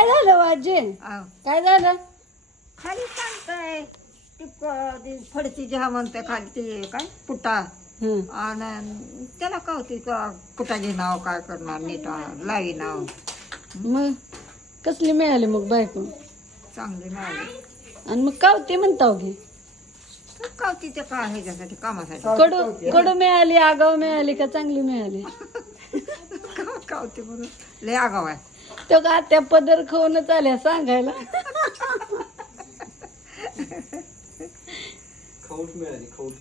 काय झालं वाजे आव. काय झालं खाली सांगताय ती फडची चहा म्हणते खाली ते काय पुटा हं. आणि त्याला का होती कुटाचे नाव काय करणार नीट लावी नाव मग कसली मिळाली मग बायको चांगली मिळाली. आणि मग कावती म्हणताव घे कावतीच्या का ह्याच्यासाठी कामासाठी कडू कडू मिळाली आगाव मिळाली का चांगली मिळाली कावती म्हणून लय आगाव आहे. तो का त्या पदर खाऊनच आल्या सांगायला खौट मिळाली खौट.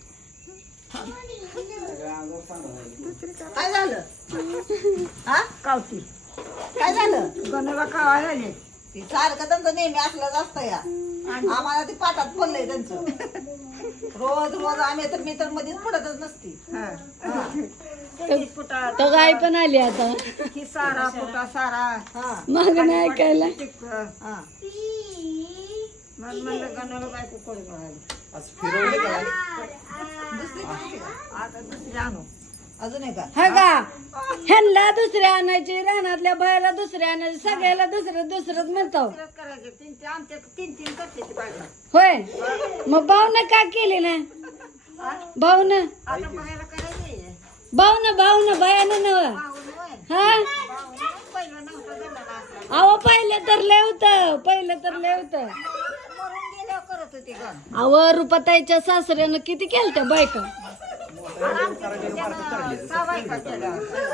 काय झालं हा कावती काय झालं गणाला खावायला आले ती सारखं त्यांचं नेहमी असलं असतं या आम्हाला ती पाठात पडलंय त्यांचं रोज रोज आम्ही तर मी तर मध्येच पडतच नसती तो गाय पण आली आता ही सारा फुटा सारा माग नाही ऐकायला म्हणलं गणाला बायको कोणी मिळाली आज फिरवले का? दुसरी कोणती का? आता दुसरी आणू अजून आहे का हा का ह्यांना दुसऱ्या आणायची रानातल्या बायाला दुसऱ्या आणायची सगळ्याला दुसरंच म्हणतो तिलाच करायचे तीन आमच्या तीन करते ती बायका होय मग भाऊन का केली ना भाऊन आता बायाला करायचे भाऊन बायानं नव हा पहिलं नव्हतं जमलं असलं अहो पहिलं तर लय होतं मरून गेल्यावर करत होती ग अहो रुपाताईच्या सासऱ्यानं किती केलं त्या बायका आमच्या सहा बायका केल्या